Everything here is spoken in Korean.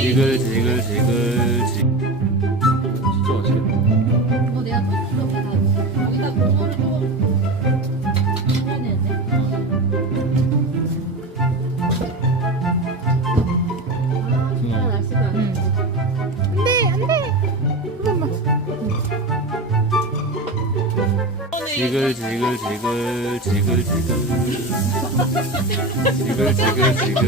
지글지글 지글 진짜 맛있겠다. 이거 내가 다 여기다 국물을 조금 해야 되는데. 아, 진짜 날씨가 안 돼. 지글지글 지글 지글지글 지글지글 지글